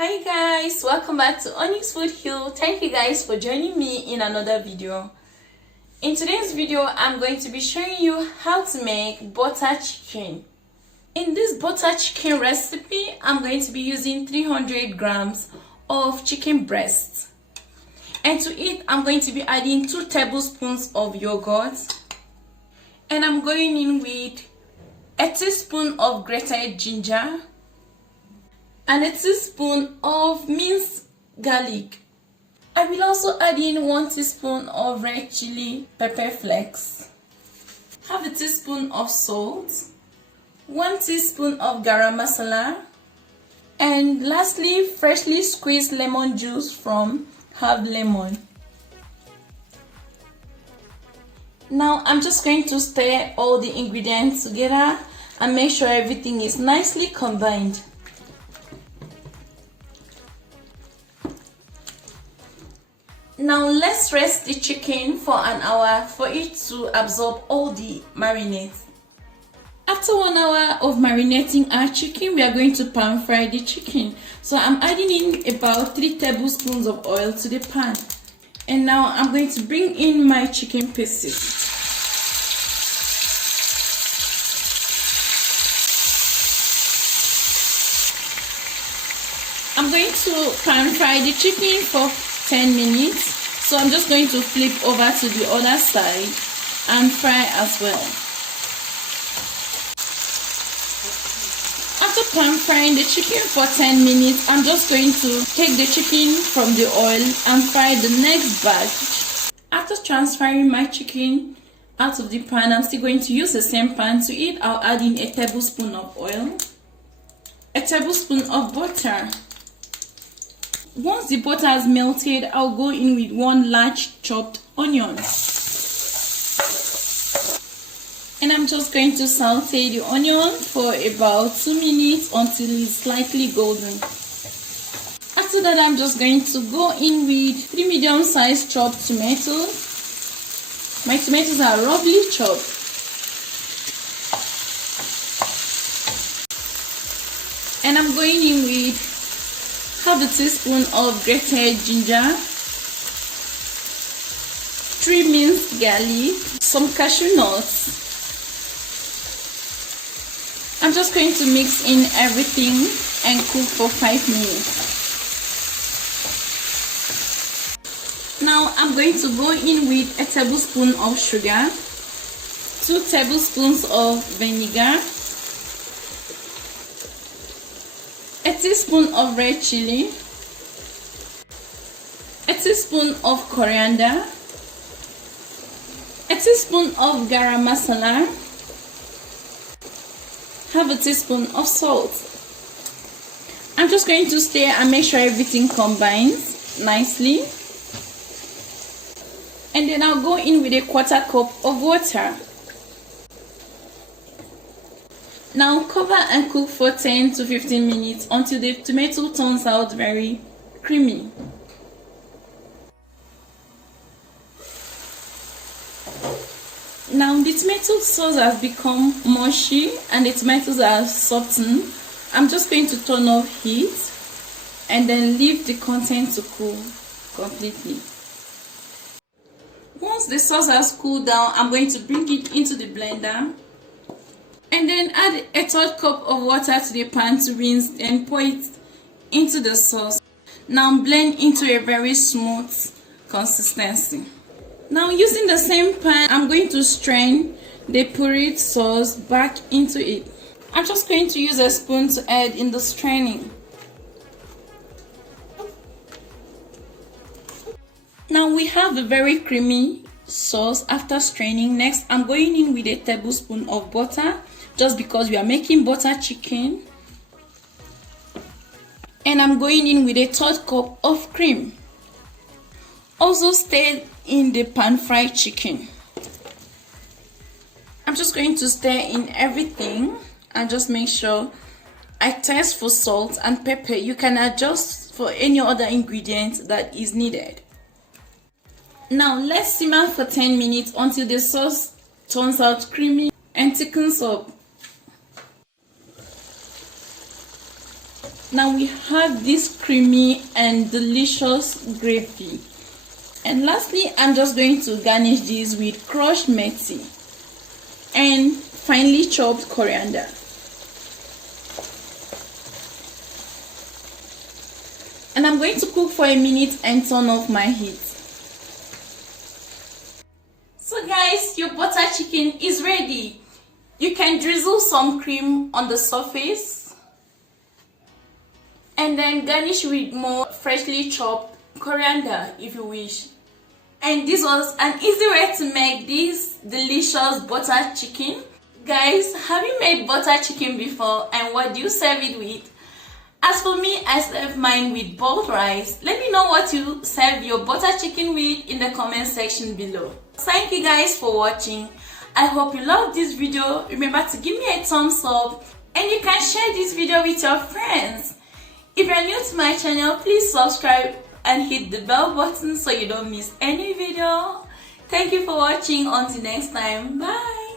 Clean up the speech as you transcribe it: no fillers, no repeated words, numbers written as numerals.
Hi guys, welcome back to Onyx Food Hill. Thank you guys for joining me in another video. In today's video, I'm going to be showing you how to make butter chicken. In this butter chicken recipe, I'm going to be using 300 grams of chicken breast. And to it, I'm going to be adding 2 tablespoons of yogurt. And I'm going in with a teaspoon of grated ginger and a teaspoon of minced garlic. I will also add in 1 teaspoon of red chili pepper flakes, half a teaspoon of salt, 1 teaspoon of Garam Masala, and lastly freshly squeezed lemon juice from half lemon. Now I'm just going to stir all the ingredients together and make sure everything is nicely combined. Now let's rest the chicken for an hour for it to absorb all the marinade. After 1 hour of marinating our chicken, we are going to pan fry the chicken. So I'm adding in about 3 tablespoons of oil to the pan. And now I'm going to bring in my chicken pieces. I'm going to pan fry the chicken for 10 minutes. So I'm just going to flip over to the other side and fry as well. After pan frying the chicken for 10 minutes, I'm just going to take the chicken from the oil and fry the next batch. After transferring my chicken out of the pan, I'm still going to use the same pan. To it, I'll add in a tablespoon of oil, a tablespoon of butter. Once the butter has melted, I'll go in with 1 large chopped onion. And I'm just going to saute the onion for about 2 minutes until it's slightly golden. After that, I'm just going to go in with 3 medium-sized chopped tomatoes. My tomatoes are roughly chopped. And I'm going in with half a teaspoon of grated ginger, 3 minced garlic, some cashew nuts. I'm just going to mix in everything and cook for 5 minutes. Now I'm going to go in with a tablespoon of sugar, 2 tablespoons of vinegar, a teaspoon of red chili, a teaspoon of coriander, a teaspoon of garam masala, half a teaspoon of salt. I'm just going to stir and make sure everything combines nicely. And then I'll go in with a 1/4 cup of water. Now cover and cook for 10 to 15 minutes until the tomato turns out very creamy. Now the tomato sauce has become mushy and the tomatoes are softened. I'm just going to turn off heat and then leave the content to cool completely. Once the sauce has cooled down, I'm going to bring it into the blender and then add a 1/3 cup of water to the pan to rinse and pour it into the sauce. Now blend into a very smooth consistency. Now using the same pan, I'm going to strain the pureed sauce back into it. I'm just going to use a spoon to add in the straining. Now we have a very creamy sauce after straining. Next, I'm going in with a tablespoon of butter, just because we are making butter chicken. And I'm going in with a 1/3 cup of cream. Also stir in the pan fried chicken. I'm just going to stir in everything and just make sure I test for salt and pepper. You can adjust for any other ingredient that is needed. Now let's simmer for 10 minutes until the sauce turns out creamy and thickens up. Now we have this creamy and delicious gravy. And lastly, I'm just going to garnish this with crushed methi and finely chopped coriander. And I'm going to cook for a minute and turn off my heat. So guys, your butter chicken is ready. You can drizzle some cream on the surface and then garnish with more freshly chopped coriander if you wish. And this was an easy way to make this delicious butter chicken. Guys, have you made butter chicken before, and what do you serve it with? As for me, I serve mine with boiled rice. Let me know what you serve your butter chicken with in the comment section below. Thank you guys for watching. I hope you loved this video. Remember to give me a thumbs up, and you can share this video with your friends. If you're new to my channel, please subscribe and hit the bell button so you don't miss any video. Thank you for watching. Until next time, bye.